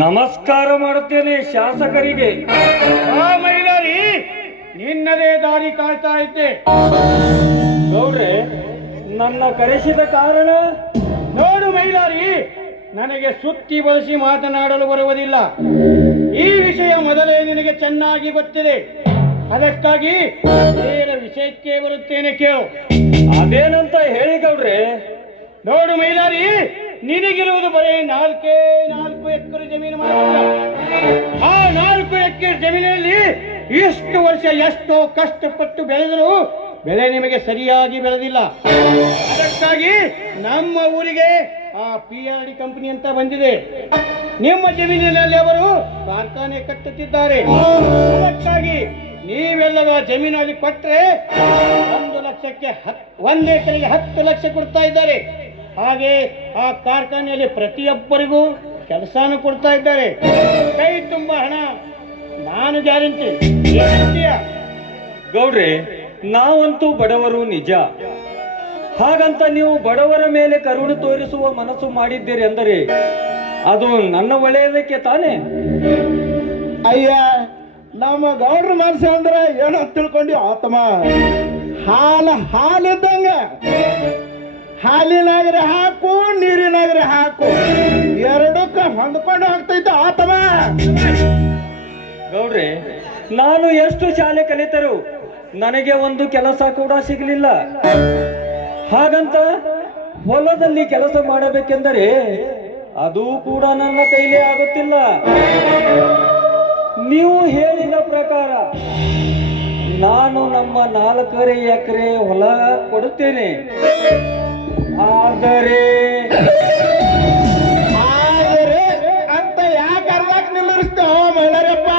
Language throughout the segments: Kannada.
ನಮಸ್ಕಾರ ಮಾಡುತ್ತೇನೆ ಶಾಸಕರಿಗೆ. ಆ ಮೈಲಾರಿ, ನಿನ್ನದೇ ದಾರಿ ಕಾಯ್ತಾ ಇದ್ದೆ. ಗೌಡ್ರೆ, ನನ್ನ ಕರೆಸಿದ ಕಾರಣ? ನೋಡು ಮೈಲಾರಿ, ನನಗೆ ಸುತ್ತಿ ಬಳಸಿ ಮಾತನಾಡಲು ಬರುವುದಿಲ್ಲ. ಈ ವಿಷಯ ಮೊದಲೇ ನಿನಗೆ ಚೆನ್ನಾಗಿ ಗೊತ್ತಿದೆ. ಅದಕ್ಕಾಗಿ ನೇರ ವಿಷಯಕ್ಕೆ ಬರುತ್ತೇನೆ, ಕೇಳು. ಅದೇನಂತ ಹೇಳಿ ಗೌಡ್ರೆ. ನೋಡು ಮೈಲಾರಿ, ನಿನಗಿರುವುದು ಬರೀ 4 ಎಕರೆ ಜಮೀನು ಮಾತ್ರ. ಆ 4 ಎಕರೆ ಜಮೀನಿನಲ್ಲಿ ಇಷ್ಟು ವರ್ಷ ಎಷ್ಟೋ ಕಷ್ಟಪಟ್ಟು ಬೆಳೆದರೂ ಬೆಳೆ ನಿಮಗೆ ಸರಿಯಾಗಿ ಬೆಳೆದಿಲ್ಲ. ಅದಕ್ಕಾಗಿ ನಮ್ಮ ಊರಿಗೆ ಆ PRD ಕಂಪನಿ ಅಂತ ಬಂದಿದೆ. ನಿಮ್ಮ ಜಮೀನಿನಲ್ಲಿ ಅವರು ಕಾರ್ಖಾನೆ ಕಟ್ಟುತ್ತಿದ್ದಾರೆ. ಅದಕ್ಕಾಗಿ ನೀವೆಲ್ಲವ ಜಮೀನಲ್ಲಿ ಕೊಟ್ಟರೆ 1 ಎಕರೆಗೆ 10 ಲಕ್ಷ ಕೊಡ್ತಾ ಇದ್ದಾರೆ. ಹಾಗೆ ಆ ಕಾರ್ಖಾನೆಯಲ್ಲಿ ಪ್ರತಿಯೊಬ್ಬರಿಗೂ ಕೆಲಸನೂ ಕೊಡ್ತಾ ಇದ್ದಾರೆ. ಕೈ ತುಂಬ ಹಣ, ನಾನು ಗ್ಯಾರಂಟಿ. ಗೌಡ್ರೆ, ನಾವಂತೂ ಬಡವರು ನಿಜ. ಹಾಗಂತ ನೀವು ಬಡವರ ಮೇಲೆ ಕರುಣೆ ತೋರಿಸುವ ಮನಸ್ಸು ಮಾಡಿದ್ದೀರಿ ಅಂದರೆ ಅದು ನನ್ನ ಒಳ್ಳೆಯದಕ್ಕೆ ತಾನೇ? ಅಯ್ಯ, ನಮ್ಮ ಗೌಡ್ರ ಮನಸ್ಸು ಅಂದ್ರೆ ಏನೋ ತಿಳ್ಕೊಂಡು ಆತಮ. ಹಾಲಿದ್ದಂಗ, ಹಾಲಿನಾಗ್ರೆ ಹಾಕು, ನೀರಿನಾಗ್ರೆ ಹಾಕು, ಎರಡಕ್ಕೆ ಹೊಂದ್ಕೊಂಡು ಹೋಗ್ತೈತೆ ಆತಮ. ಗೌಡ್ರೆ, ನಾನು ಎಷ್ಟು ಶಾಲೆ ಕಲಿತರು ನನಗೆ ಒಂದು ಕೆಲಸ ಕೂಡ ಸಿಗಲಿಲ್ಲ. ಹಾಗಂತ ಹೊಲದಲ್ಲಿ ಕೆಲಸ ಮಾಡಬೇಕೆಂದರೆ ಅದು ಕೂಡ ನನ್ನ ಕೈಲೇ ಆಗುತ್ತಿಲ್ಲ. ನೀವು ಹೇಳಿದ ಪ್ರಕಾರ ನಾನು ನಮ್ಮ 4 ಎಕರೆ ಹೊಲ ಕೊಡುತ್ತೇನೆ. ಆದರೆ ಅಂತ ಯಾಕೆ ಅರ್ಲಕ್ ನಿಲ್ಲಿಸ್ತೇವ ಮೈಲಾರಪ್ಪ?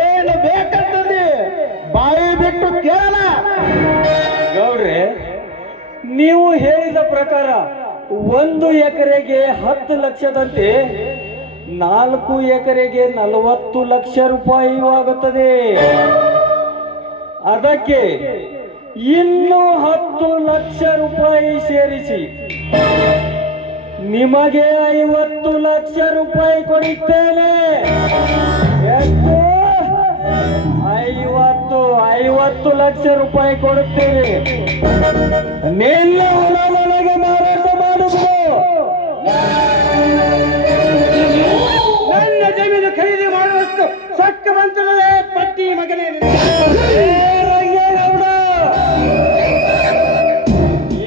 ಏನು ಬೇಕಂತಂದಿ ಬಾಯಿ ಬಿಟ್ಟು ಕೇಳಲ್ಲ. ಗೌಡ್ರೆ, ನೀವು ಹೇಳಿದ ಪ್ರಕಾರ 1 ಎಕರೆಗೆ 10 ಲಕ್ಷದಂತೆ 4 ಎಕರೆಗೆ 40 ಲಕ್ಷ ರೂಪಾಯಿ ಆಗುತ್ತದೆ. ಅದಕ್ಕೆ ಇನ್ನು 10 ಲಕ್ಷ ರೂಪಾಯಿ ಸೇರಿಸಿ ನಿಮಗೆ 50 ಲಕ್ಷ ರೂಪಾಯಿ ಕೊಡುತ್ತೇನೆ. 50 ಲಕ್ಷ ರೂಪಾಯಿ ಕೊಡುತ್ತೇನೆ. ನಿನ್ನ ಹೊಲ ನನಗೆ ಮಾರಾಟ ಮಾಡುವುದು. ನನ್ನ ಜಮೀನು ಖರೀದಿ ಮಾಡುವಷ್ಟು ಸಕ್ಕ ಬಂತಲೇ ಪಟ್ಟಿ ಮಗನೇ.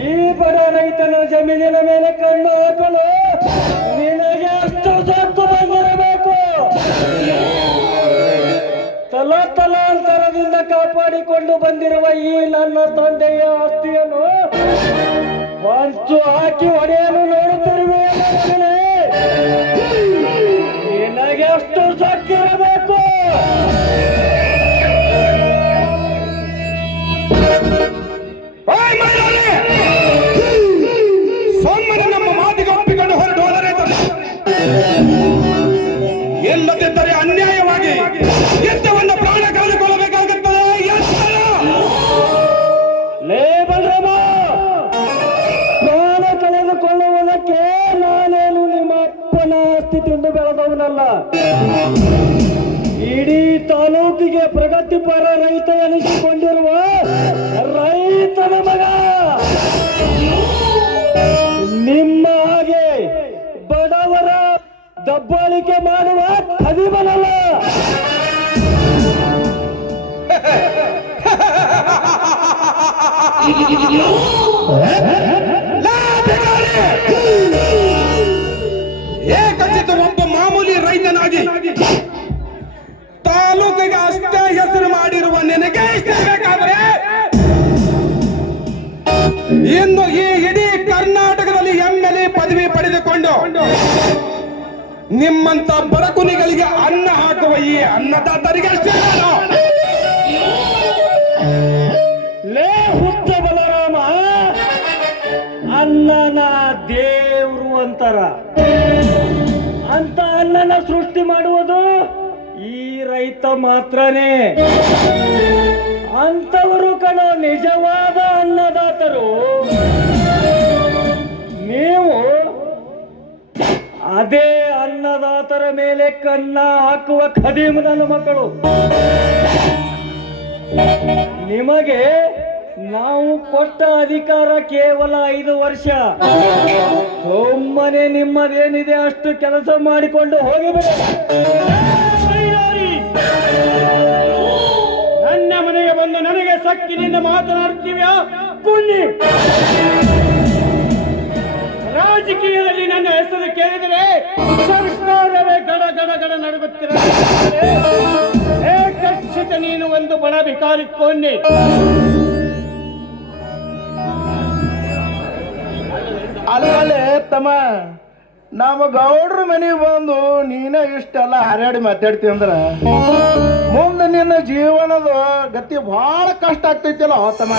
ಈ ಬಡ ರೈತನ ಜಮೀನಿನ ಮೇಲೆ ಕಣ್ಣು ಹಾಕಲು ನಿನಗೆ ಅಷ್ಟು ಸತ್ತು ಬಂದಿರಬೇಕು. ತಲಾಂತರದಿಂದ ಕಾಪಾಡಿಕೊಂಡು ಬಂದಿರುವ ಈ ನನ್ನ ತಂದೆಯ ಆಸ್ತಿಯನ್ನು ಹೊಂಚು ಹಾಕಿ ಹೊಡೆಯಲು ನೋಡುತ್ತಿರುವೆ. ನಿನಗೆ ಅಷ್ಟು ಸಕ್ಕಿರಬೇಕು. ಸೋಮನ ನಮ್ಮ ಮಾತಿಗೆ ಒಪ್ಪಿಕೊಂಡು ಹೊರಟು ಹೋದರೆ ಎಲ್ಲದಿದ್ದರೆ ಅನ್ಯಾಯವಾಗಿ ಯುದ್ಧವನ್ನು ಪ್ರಾಣ ಕಳೆದುಕೊಳ್ಳಬೇಕಾಗುತ್ತದೆ. ಲೇ ಬಲರಾಮ, ಪ್ರಾಣ ಕಳೆದುಕೊಳ್ಳುವುದಕ್ಕೆ ನಾನೇನು ನಿಮ್ಮ ಅಪ್ಪನ ಆಸ್ತಿ ತಿಂದು ಬೆಳೆದವನಲ್ಲ. ಇಡೀ ತಾಲೂಕಿಗೆ ಪ್ರಗತಿಪರ ರೈತ ಎನಿಸಿಕೊಂಡಿರುವ ರೈತನ ಮಗ. ನಿಮ್ಮ ಹಾಗೆ ಬಡವರ ದಬ್ಬಾಳಿಕೆ ಮಾಡುವ ಖದೀಮನಲ್ಲ. ಏಕಚಿತ ಒಬ್ಬ ಮಾಮೂಲಿ ರೈತನಾಗಿ ತಾಲೂಕಿಗೆ ಅಷ್ಟೇ ಹೆಸರು ಮಾಡಿರುವ ನಿನಗೆ ಇಷ್ಟ ಬೇಕಾದ್ರೆ ಇನ್ನು ಈ ಇಡೀ ಕರ್ನಾಟಕದಲ್ಲಿ MLA ಪದವಿ ಪಡೆದುಕೊಂಡು ನಿಮ್ಮಂತ ಬಡಕುನಿಗಳಿಗೆ ಅನ್ನ ಹಾಕುವ ಈ ಅನ್ನದಾತರಿಗೆ ಅಷ್ಟೇ ಲೇ ಹುಚ್ಚ ಬಲರಾಮ, ಅನ್ನನ ದೇವ್ರು ಅಂತಾರ. ಅಂತ ಅನ್ನನ ಸೃಷ್ಟಿ ಮಾಡುವುದು ಈ ರೈತ ಮಾತ್ರನೇ. ಅಂತವರು ಕಣೋ ನಿಜವಾದ ಅನ್ನದಾತರು. ನೀವು ಅದೇ ಅನ್ನದಾತರ ಮೇಲೆ ಕನ್ನ ಹಾಕುವ ಖದೀಮ್ ನನ್ನ ಮಕ್ಕಳು. ನಿಮಗೆ ನಾವು ಕೊಟ್ಟ ಅಧಿಕಾರ ಕೇವಲ 5 ವರ್ಷ. ಸುಮ್ಮನೆ ನಿಮ್ಮದೇನಿದೆ ಅಷ್ಟು ಕೆಲಸ ಮಾಡಿಕೊಂಡು ಹೋಗಿಬಿಡಿ. ನನ್ನ ಮನೆಗೆ ಬಂದು ನನಗೆ ಸಕ್ಕಿನಿಂದ ಮಾತನಾಡುತ್ತೀವ್ಯಾ ಕುನ್ನಿ? ರಾಜಕೀಯದಲ್ಲಿ ನನ್ನ ಹೆಸರು ಕೇಳಿದರೆ ಸರ್ಕಾರವೇ ಗಡ ಗಡ ಗಡ ನಡುಗುತ್ತಿರಲಿದೆ. ಖಚಿತ ನೀನು ಒಂದು ಬಡ ಭಿಕಾರಿ ಕೊನ್ನಿ. ಅಲ್ಲೇ ತಮ್ಮ, ನಮ್ಮ ಗೌಡ್ರ ಮನೆಗೆ ಬಂದು ನೀನೇ ಇಷ್ಟೆಲ್ಲ ಹರ್ಯಾಡಿ ಮಾತಾಡ್ತಿ ಅಂದ್ರ ಮುಂದೆ ನಿನ್ನ ಜೀವನದ ಗತಿ ಬಹಳ ಕಷ್ಟ ಆಗ್ತೈತಿಲ್ಲ ತಮ್ಮ.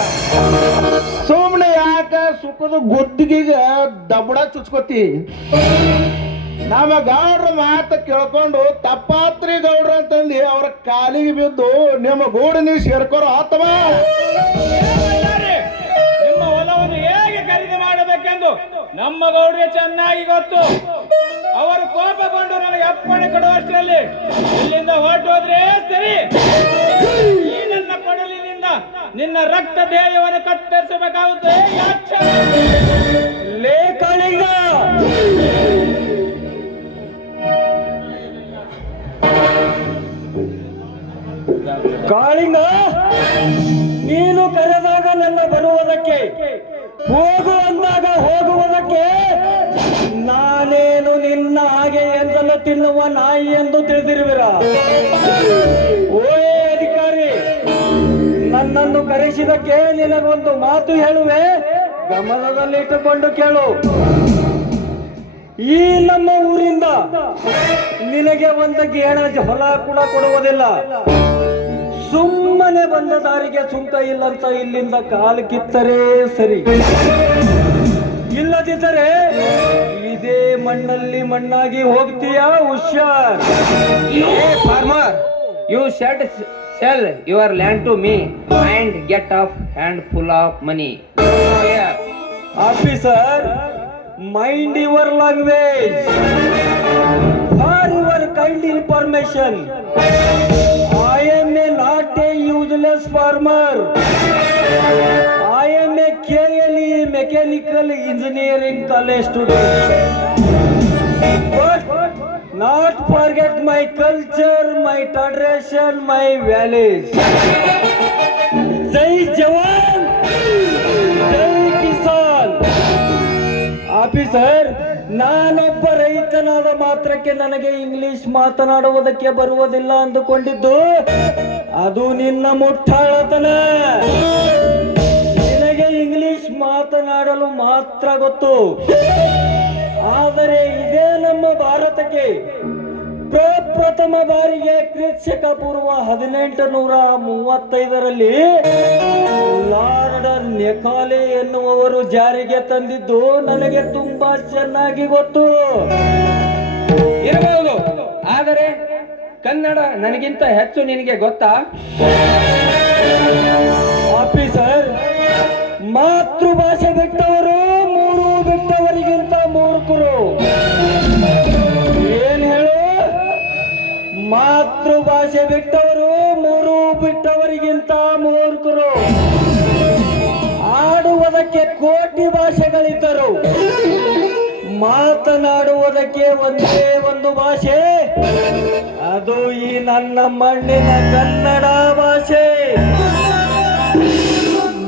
ಸುಮ್ಮನೆ ಯಾಕ ಸುಖದ ಗುದ್ದಿಗೆ ದಬ್ಬಡ ಚುಚ್ಕೋತಿ? ನಮ್ಮ ಗೌಡ್ರ ಮಾತು ಕೇಳ್ಕೊಂಡು ತಪ್ಪಾತ್ರಿ ಗೌಡ್ರ ಅಂತಂದು ಅವ್ರ ಕಾಲಿಗೆ ಬಿದ್ದು ನಿಮ್ಮ ಗೂಡು ನೀವು ಸೇರ್ಕೋರು ಆತವ. ನಿಮ್ಮ ಹೊಲವನ್ನು ಹೇಗೆ ಖರೀದಿ ಮಾಡಬೇಕೆಂದು ನಮ್ಮ ಗೌಡ್ರಿಗೆ ಚೆನ್ನಾಗಿ ಗೊತ್ತು. ಅವರು ಕೋಪಗೊಂಡು ನನಗೆ ಅಪ್ಪಣೆ ಕೊಡುವಷ್ಟರಲ್ಲಿ ಇಲ್ಲಿಂದ ಹೊರಟೋದ್ರೆ ಸರಿ. ಈ ನನ್ನ ಕೊಡಲಿನಿಂದ ನಿನ್ನ ರಕ್ತ ದೇಹವನ್ನು ಕತ್ತರಿಸಬೇಕಾಗುತ್ತೆ. ಲೇಖನಿಗ ಕಾಳಿಂಗ, ನೀನು ಕರೆದಾಗ ನನ್ನ ಬರುವುದಕ್ಕೆ, ಹೋಗು ಅಂದಾಗ ಹೋಗುವುದಕ್ಕೆ ನಾನೇನು ನಿನ್ನ ಹಾಗೆ ಎಂದಲು ತಿನ್ನುವ ನಾಯಿ ಎಂದು ತಿಳಿದಿರುವಿರ? ಓಯೇ ಅಧಿಕಾರಿ, ನನ್ನನ್ನು ಕರೆಸಿದಕ್ಕೆ ನಿನಗೊಂದು ಮಾತು ಹೇಳುವೆ, ಗಮನದಲ್ಲಿಟ್ಟುಕೊಂಡು ಕೇಳು. ಈ ನಮ್ಮ ಊರಿಂದ ನಿನಗೆ ಒಂದು ಗೇಣ ಹೊಲ ಕೂಡ ಕೊಡುವುದಿಲ್ಲ. ಸುಮ್ಮನೆ ಬಂದ ದಾರಿಗೆ ಸುಂಕ ಇಲ್ಲಂತ ಇಲ್ಲಿಂದ ಕಾಲು ಕಿತ್ತರೆ ಸರಿ. ಇಲ್ಲದಿದ್ದರೆ ಇದೇ ಮಣ್ಣಲ್ಲಿ ಮಣ್ಣಾಗಿ ಹೋಗ್ತೀಯಾ? ಹುಷಾರ್. Farmer, you should sell your land to me and get a handful of money. Yeah. Officer, mind your language. For your kind information, I am not a useless farmer. I am a KLE mechanical engineering college student. But not forget my culture, my tradition, my values. Jai Jawan, Jai Kisan. Officer, ನಾನೊಬ್ಬ ರೈತನಾದ ಮಾತ್ರಕ್ಕೆ ನನಗೆ ಇಂಗ್ಲಿಷ್ ಮಾತನಾಡುವುದಕ್ಕೆ ಬರುವುದಿಲ್ಲ ಅಂದುಕೊಂಡಿದ್ದು ಅದು ನಿನ್ನ ಮುಟ್ಟಾಳತನ. ನಿನಗೆ ಇಂಗ್ಲಿಷ್ ಮಾತನಾಡಲು ಮಾತ್ರ ಗೊತ್ತು. ಆದರೆ ಇದೇ ನಮ್ಮ ಭಾರತಕ್ಕೆ ಪ್ರಪ್ರಥಮ ಬಾರಿಗೆ ಕ್ರಿಸ್ತಕ ಪೂರ್ವ 1835ರಲ್ಲಿ ಲಾರ್ಡ್ ಮೆಕಾಲೆ ಎನ್ನುವವರು ಜಾರಿಗೆ ತಂದಿದ್ದು ನನಗೆ ತುಂಬಾ ಚೆನ್ನಾಗಿ ಗೊತ್ತು. ಇರಬಹುದು, ಆದರೆ ಕನ್ನಡ ನನಗಿಂತ ಹೆಚ್ಚು ನಿನಗೆ ಗೊತ್ತಾ? ಆಫೀಸರ್, ಮಾತೃಭಾಷೆ ಬಿಟ್ಟವರು ಮೂರು ಬಿಟ್ಟವರಿಗಿಂತ ಮೂರ್ಖರು. ಏನ್ ಹೇಳು? ಮಾತೃಭಾಷೆ ಬಿಟ್ಟವರು ಮೂರು ಬಿಟ್ಟವರಿಗಿಂತ ಮೂರ್ಖರು. ಆಡುವುದಕ್ಕೆ ಕೋಟಿ ಭಾಷೆಗಳಿದ್ದರು, ಮಾತನಾಡುವುದಕ್ಕೆ ಒಂದೇ ಒಂದು ಭಾಷೆ, ಅದು ಈ ನನ್ನ ಮಣ್ಣಿನ ಕನ್ನಡ ಭಾಷೆ.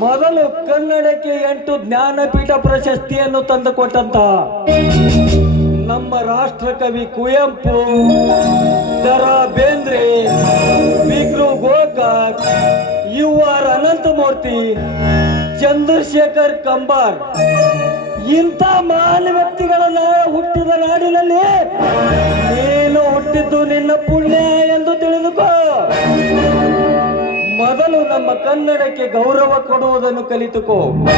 ಮೊದಲು ಕನ್ನಡಕ್ಕೆ 8 ಜ್ಞಾನಪೀಠ ಪ್ರಶಸ್ತಿಯನ್ನು ತಂದುಕೊಟ್ಟಂತ ನಮ್ಮ ರಾಷ್ಟ್ರಕವಿ ಕುವೆಂಪು, ದ.ರಾ. ಬೇಂದ್ರೆ, ವಿಕ್ರು ಗೋಕಾಕ್, ಯು.ಆರ್. ಅನಂತಮೂರ್ತಿ, ಚಂದ್ರಶೇಖರ್ ಕಂಬಾರ್ ಇಂಥ ಮಹಾನ್ ವ್ಯಕ್ತಿಗಳ ಹುಟ್ಟಿದ ನಾಡಿನಲ್ಲಿ ನೀನು ಹುಟ್ಟಿದ್ದು ನಿನ್ನ ಪುಣ್ಯ ಎಂದು ತಿಳಿದುಕೋ. ಮೊದಲು ನಮ್ಮ ಕನ್ನಡಕ್ಕೆ ಗೌರವ ಕೊಡುವುದನ್ನು ಕಲಿತುಕೋ.